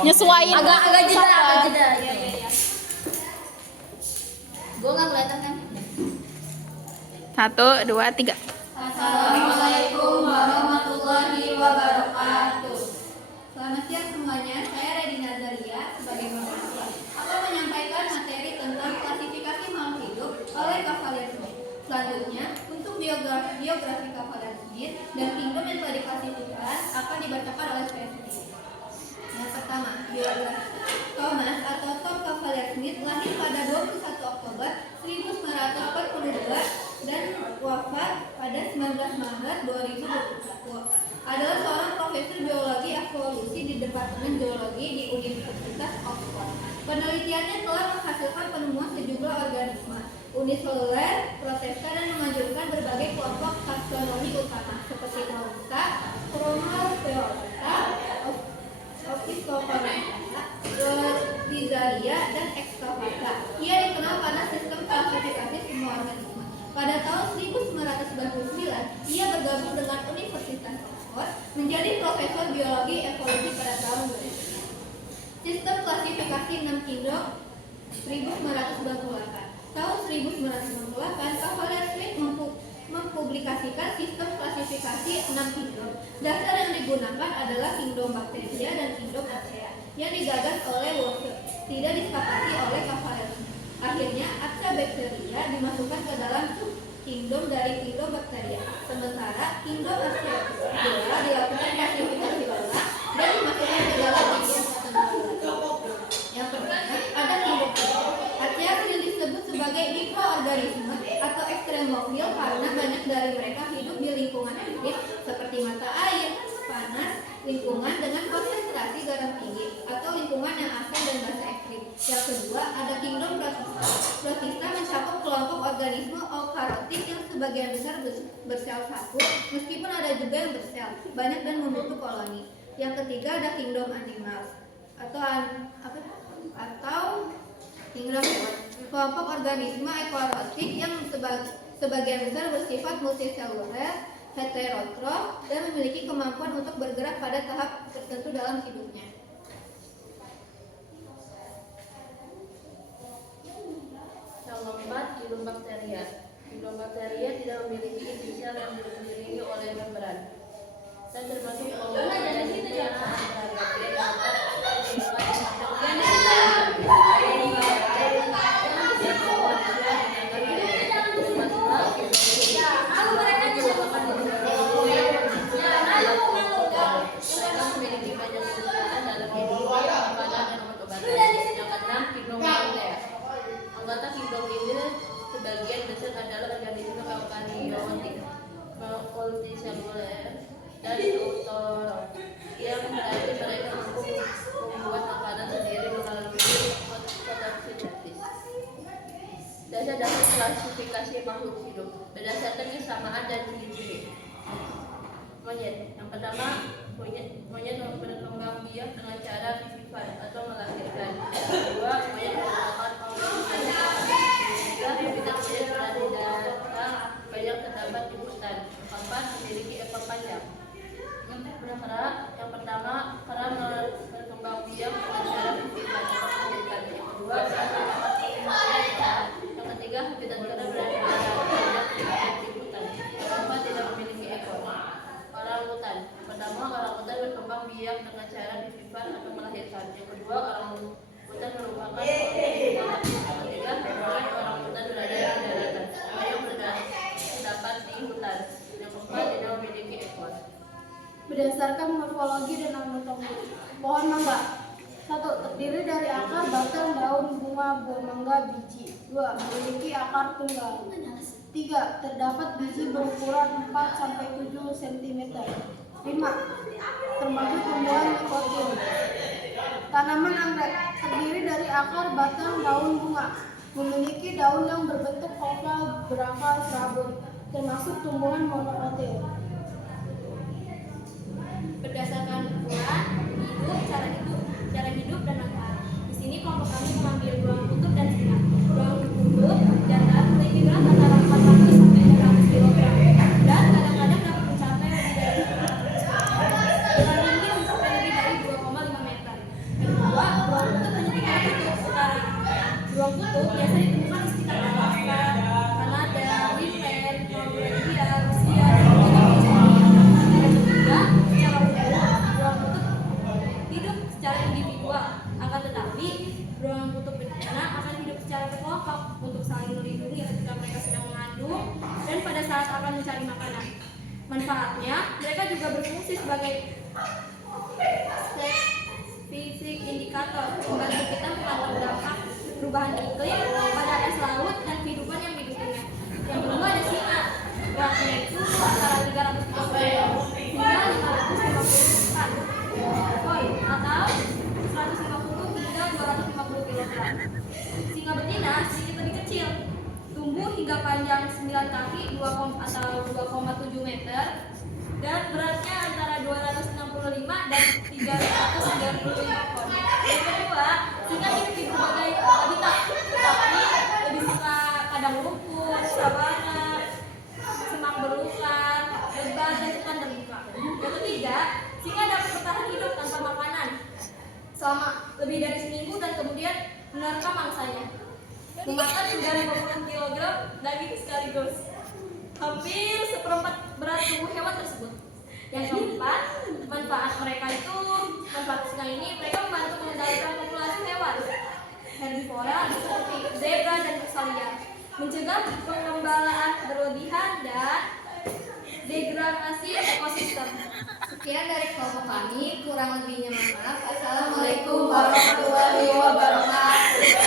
Nyesuaiin agak jeda, sabar. agak jeda. Iya. Gue nggak kelihatan kan? 1, 2, 3. Assalamualaikum warahmatullahi wabarakatuh. Selamat siang semuanya. Saya Redi Nazaria sebagai mahasiswa akan menyampaikan materi tentang klasifikasi makhluk hidup oleh Cavalier Smith. Selanjutnya, untuk biografi Cavalier Smith dan kingdom yang telah diklasifikasikan akan dibacakan oleh saya sendiri. Yang pertama, biografi. Thomas atau Tom Cavalier Smith lahir pada 21 Oktober 1942 dan wafat pada 19 Maret 2021. Adalah seorang profesor biologi evolusi di Departemen Geologi di Universitas Oxford. Penelitiannya telah menghasilkan penemuan sejumlah organisme uniseluler, protista, dan memajukan berbagai kelompok taksonomi utama seperti Mollusca, Chromatophyta, Ophistophorida, Rhizalia, dan Excavata. Ia dikenal karena sistem klasifikasi semua organisme. Pada tahun 1999, ia bergabung dengan Universitas Oxford menjadi profesor biologi evolusi pada tahun 2000. Sistem klasifikasi 6 kingdom 1998. Tahun 1998, Cavalier Smith mempublikasikan sistem klasifikasi 6 kingdom. Dasar yang digunakan adalah kingdom bakteria dan kingdom archaea yang digagas oleh Walker, tidak disepakati oleh Cavalier Smith. Akhirnya, Archaebacteria dimasukkan ke dalam kingdom dari kingdom bakteria. Sementara kingdom archaea dilakukan klasifikasi ulang dan dimasukkan ke dalam kingdom Archaea. Yang pertama, ada kingdom archaea yang disebut sebagai mikroorganisme atau ekstremofil karena banyak dari mereka hidup di lingkungan aktif seperti mata air, panas, lingkungan dengan konsentrasi garam tinggi, atau lingkungan yang asin dan basa ekstrim. Yang kedua, ada kingdom protista. Protista mencakup kelompok organisme eukariotik yang sebagian besar bersel satu, meskipun ada juga yang bersel banyak dan membentuk koloni. Yang ketiga, ada kingdom animals atau kingdom hewan. Kelompok organisme eukariotik yang sebagian besar bersifat multiseluler, heterotrof, dan memiliki kemampuan untuk bergerak pada tahap tertentu dalam hidupnya. Yang keempat, kingdom bakteria. Kingdom bakteria tidak memiliki inti sel yang dikelilingi oleh membran dan termasuk kelompok organisme yang sangat anggota kingdom ini sebagian besar adalah organisme eukariotik, multiseluler, dan autotrof, yang berarti mereka mampu membuat makanan sendiri melalui fotosintesis. Dasar-dasar klasifikasi makhluk hidup berdasarkan kesamaan dan ciri-ciri. Monyet. Yang pertama, monyet berkembang biak dengan cara vivipan atau melahirkan. Kedua, monyet merupakan organisme. Ketiga, habitat monyet berada di darat banyak terdapat di hutan. Keempat, memiliki ekor panjang. Yang pertama, kera berkembang biak dengan cara vivipan atau melahirkan. Yang kedua, yang ketiga, habitat kera berada di darat banyak terdapat di hutan. Keempat, tidak memiliki ekor. Orangutan. Pertama, orangutan berkembang biak dengan cara vivipan atau melahirkan. Yang kedua, orangutan merupakan yang ketiga, orangutan berada di daratan. Yang terdapat di hutan. Yang keempat, tidak memiliki ekor. Berdasarkan morfologi dan anatomi, pohon mangga. 1. Terdiri dari akar, batang, daun, bunga, buah mangga, biji. 2. Memiliki akar tunggal. 3. Terdapat biji berukuran 4-7 cm. 5. Termasuk tumbuhan nikotin. Tanaman anggrek terdiri dari akar, batang, daun, bunga. Memiliki daun yang berbentuk oval berakar serabut, termasuk tumbuhan monokotil. Berdasarkan ukuran, cara hidup dan manfaat. Di sini kelompok kami mengambil beruang kutub dan singa. Beruang kutub jantan memiliki berat antara 400 sampai 600 kg dan kadang-kadang dapat mencapai lebih dari berat tinggi mencapai lebih dari 2,5 meter. dalam mencari makanan. Manfaatnya, mereka juga berfungsi sebagai fisik indikator membantu kita memantau dampak perubahan iklim pada es laut dan kehidupan yang dihidupinya. Yang kedua ada singa, beratnya itu antara 350 hingga 550 ton atau 150 hingga 250 kg. Singa betina sedikit lebih kecil, tumbuh hingga panjang 9 kaki atau 2,7 meter dan beratnya antara 265 dan 335 ton. Yang kedua, singa hidup di berbagai habitat, tetapi lebih suka padang rumput, sabana, semak belukar, lebat, dan hutan terbuka. Yang ketiga, singa dapat bertahan hidup tanpa makanan selama lebih dari seminggu dan kemudian menerkam mangsanya. Memakan hingga 50 kg daging sekaligus, hampir seperempat berat tubuh hewan tersebut. Yang keempat, manfaat singa ini mereka membantu mengendalikan populasi hewan herbivora seperti zebra dan rusa liar, mencegah pengembalaan berlebihan dan degradasi ekosistem. Sekian dari kelompok kami, kurang lebihnya mohon maaf. Assalamualaikum Warahmatullahi wabarakatuh.